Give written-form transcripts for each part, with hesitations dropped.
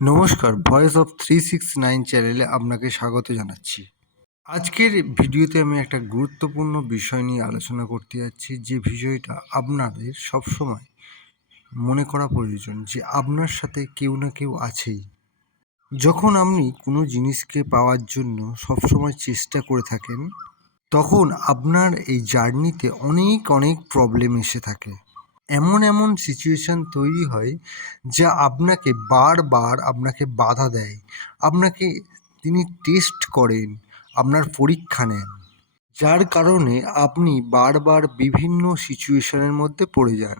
নমস্কার, voice of 369 চ্যানেলে আপনাকে স্বাগত জানাচ্ছি। আজকের ভিডিওতে আমি একটা গুরুত্বপূর্ণ বিষয় নিয়ে আলোচনা করতে যাচ্ছি, যে বিষয়টা আপনাদের সবসময় মনে করা প্রয়োজন, যে আপনার সাথে কেউ না কেউ আছেই। যখন আপনি কোনো জিনিসকে পাওয়ার জন্য সবসময় চেষ্টা করে থাকেন, তখন আপনার এই জার্নিতে অনেক প্রবলেম এসে থাকে। এমন সিচুয়েশান তৈরি হয় যা আপনাকে বারবার বাধা দেয়। আপনাকে তিনি টেস্ট করেন, আপনার পরীক্ষা নেন। যার কারণে আপনি বারবার বিভিন্ন সিচুয়েশনের মধ্যে পড়ে যান।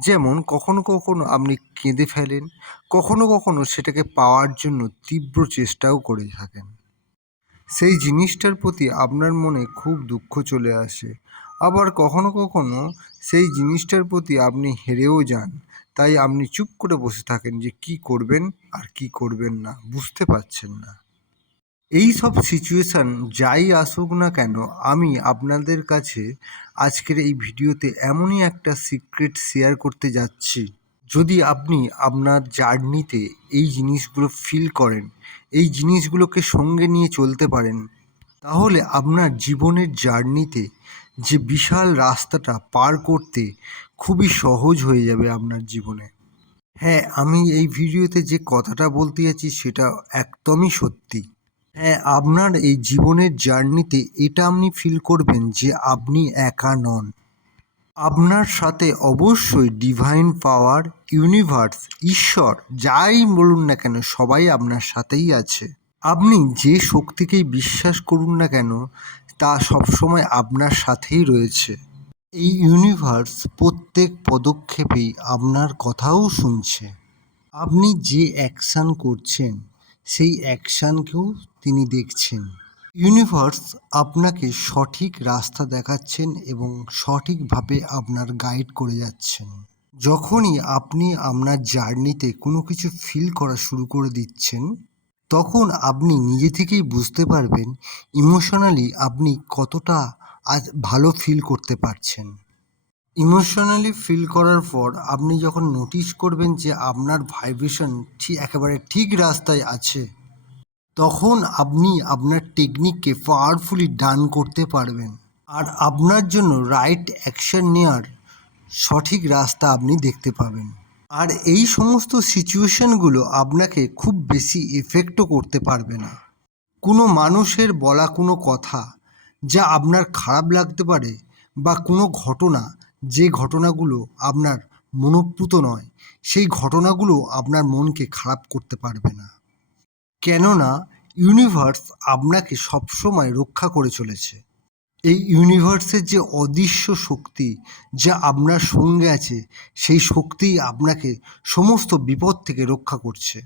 যেমন কখনো আপনি কেঁদে ফেলেন, কখনো সেটাকে পাওয়ার জন্য তীব্র চেষ্টাও করে থাকেন। সেই জিনিসটার প্রতি আপনার মনে খুব দুঃখ চলে আসে। আবার কখনো সেই জিনিসটার প্রতি আপনি হেরেও যান। তাই আপনি চুপ করে বসে থাকেন যে কী করবেন আর কী করবেন না, বুঝতে পারছেন না। এই সব সিচুয়েশান যাই আসুক না কেন, আমি আপনাদের কাছে আজকের এই ভিডিওতে এমনই একটা সিক্রেট শেয়ার করতে যাচ্ছি। যদি আপনি আপনার জার্নিতে এই জিনিসগুলো ফিল করেন, এই জিনিসগুলোকে সঙ্গে নিয়ে চলতে পারেন, তাহলে আপনার জীবনের জার্নিতে যে বিশাল রাস্তাটা পার করতে খুবই সহজ হয়ে যাবে আপনার জীবনে। হ্যাঁ, আমি এই ভিডিওতে যে কথাটা বলতে যাচ্ছি সেটা একদমই সত্যি। হ্যাঁ, আপনার এই জীবনের জার্নিতে এটা আপনি ফিল করবেন যে আপনি একা নন। আপনার সাথে অবশ্যই ডিভাইন পাওয়ার, ইউনিভার্স, ঈশ্বর যাই বলুন না কেন, সবাই আপনার সাথেই আছে। আপনি যে শক্তিকেই বিশ্বাস করুন না কেন, তা সবসময় আপনার সাথেই রয়েছে। এই ইউনিভার্স প্রত্যেক পদক্ষেপেই আপনার কথাও শুনছে। আপনি যে অ্যাকশান করছেন, সেই অ্যাকশানকেও তিনি দেখছেন। ইউনিভার্স আপনাকে সঠিক রাস্তা দেখাচ্ছেন এবং সঠিকভাবে আপনার গাইড করে যাচ্ছেন। যখনই আপনি আপনার জার্নিতে কোনো কিছু ফিল করা শুরু করে দিচ্ছেন, তখন আপনি নিজে থেকেই বুঝতে পারবেন ইমোশনালি আপনি কতটা আজ ভালো ফিল করতে পারছেন। ইমোশনালি ফিল করার পর আপনি যখন নোটিস করবেন যে আপনার ভাইব্রেশন একেবারে ঠিক রাস্তায় আছে, তখন আপনি আপনার টেকনিককে পাওয়ারফুলি ডান করতে পারবেন। আর আপনার জন্য রাইট অ্যাকশন নেওয়ার সঠিক রাস্তা আপনি দেখতে পাবেন। আর এই সমস্ত সিচুয়েশনগুলো আপনাকে খুব বেশি এফেক্টও করতে পারবে না। কোনো মানুষের বলা কোনো কথা যা আপনার খারাপ লাগতে পারে, বা কোনো ঘটনা, যে ঘটনাগুলো আপনার মনোপ্রুত নয়, সেই ঘটনাগুলো আপনার মনকে খারাপ করতে পারবে না। কেননা ইউনিভার্স আপনাকে সবসময় রক্ষা করে চলেছে। এই ইউনিভার্সের যে অদৃশ্য শক্তি যা আপনার সঙ্গে আছে, সেই শক্তিই আপনাকে সমস্ত বিপদ থেকে রক্ষা করছে।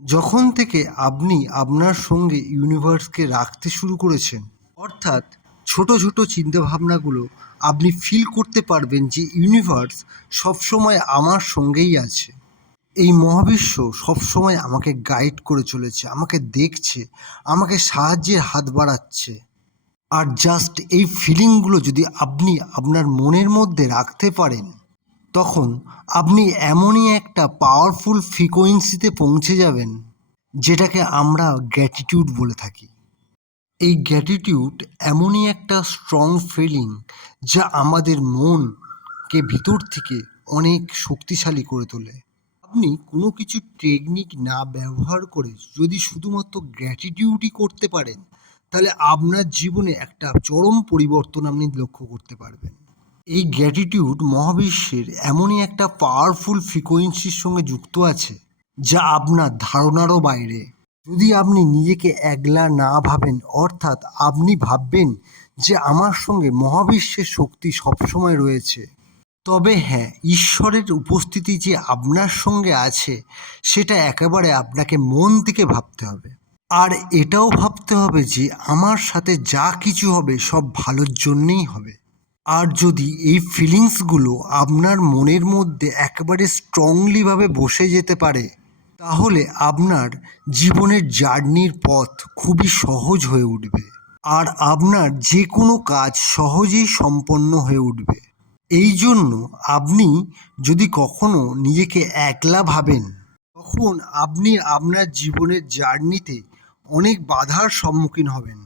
যখন থেকে আপনি আপনার সঙ্গে ইউনিভার্সকে রাখতে শুরু করেছেন, অর্থাৎ ছোট চিন্তাভাবনাগুলো আপনি ফিল করতে পারবেন যে ইউনিভার্স সবসময় আমার সঙ্গেই আছে। এই মহাবিশ্ব সবসময় আমাকে গাইড করে চলেছে, আমাকে দেখছে, আমাকে সাহায্যের হাত বাড়াচ্ছে। আর জাস্ট এই ফিলিংগুলো যদি আপনি আপনার মনের মধ্যে রাখতে পারেন, তখন আপনি এমনই একটা পাওয়ারফুল ফ্রিকোয়েন্সিতে পৌঁছে যাবেন, যেটাকে আমরা গ্র্যাটিটিউড বলে থাকি। এই গ্র্যাটিটিউড এমনই একটা স্ট্রং ফিলিং যা আমাদের মনকে ভিতর থেকে অনেক শক্তিশালী করে তোলে। আপনি কোনো কিছু টেকনিক না ব্যবহার করে যদি শুধুমাত্র গ্র্যাটিটিউডই করতে পারেন, তাহলে আপনার জীবনে একটা চরম পরিবর্তন আপনি লক্ষ্য করতে পারবেন। এই গ্র্যাটিটিউড মহাবিশ্বের এমনই একটা পাওয়ারফুল ফ্রিকোয়েন্সির সঙ্গে যুক্ত আছে যা আপনার ধারণারও বাইরে। যদি আপনি নিজেকে একলা না ভাবেন, অর্থাৎ আপনি ভাববেন যে আমার সঙ্গে মহাবিশ্বের শক্তি সবসময় রয়েছে, তবে হ্যাঁ, ঈশ্বরের উপস্থিতি যে আপনার সঙ্গে আছে সেটা একেবারে আপনাকে মন থেকে ভাবতে হবে। আর এটাও ভাবতে হবে যে আমার সাথে যা কিছু হবে সব ভালোর জন্যেই হবে। আর যদি এই ফিলিংসগুলো আপনার মনের মধ্যে একেবারে স্ট্রংলিভাবে বসে যেতে পারে, তাহলে আপনার জীবনের জার্নির পথ খুবই সহজ হয়ে উঠবে। আর আপনার যে কোনো কাজ সহজেই সম্পন্ন হয়ে উঠবে। এই জন্য আপনি যদি কখনো নিজেকে একলা ভাবেন, তখন আপনি আপনার জীবনের জার্নিতে অনেক বাধার সম্মুখীন হবেন।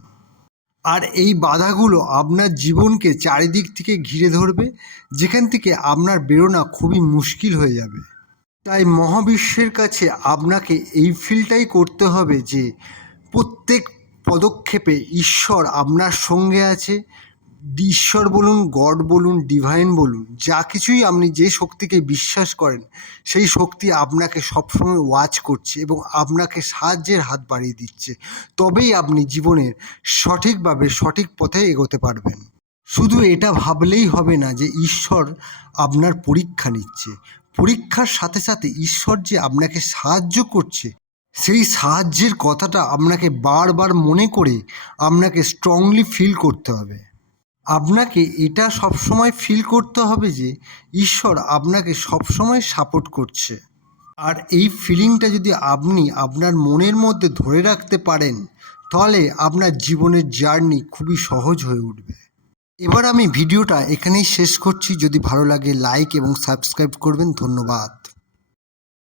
আর এই বাধাগুলো আপনার জীবনকে চারিদিক থেকে ঘিরে ধরবে, যেখান থেকে আপনার বেরোনো খুবই মুশকিল হয়ে যাবে। তাই মহাবিশ্বের কাছে আপনাকে এই ফিলটাই করতে হবে যে প্রত্যেক পদক্ষেপে ঈশ্বর আপনার সঙ্গে আছে। ঈশ্বর বলুন, গড বলুন, ডিভাইন বলুন, যা কিছুই আপনি যে শক্তিকে বিশ্বাস করেন, সেই শক্তি আপনাকে সবসময় ওয়াচ করছে এবং আপনাকে সাহায্যের হাত বাড়িয়ে দিচ্ছে। তবেই আপনি জীবনের সঠিকভাবে সঠিক পথে এগোতে পারবেন। শুধু এটা ভাবলেই হবে না যে ঈশ্বর আপনার পরীক্ষা নিচ্ছে। পরীক্ষার সাথে সাথে ঈশ্বর যে আপনাকে সাহায্য করছে, সেই সাহায্যের কথাটা আপনাকে বারবার মনে করে আপনাকে স্ট্রংলি ফিল করতে হবে। আপনাকে এটা সবসময় ফিল করতে হবে যে ঈশ্বর আপনাকে সবসময় সাপোর্ট করছে। আর এই ফিলিংটা যদি আপনি আপনার মনের মধ্যে ধরে রাখতে পারেন, তাহলে আপনার জীবনের জার্নি খুবই সহজ হয়ে উঠবে। এবার আমি ভিডিওটা এখানেই শেষ করছি। যদি ভালো লাগে লাইক এবং সাবস্ক্রাইব করবেন। ধন্যবাদ।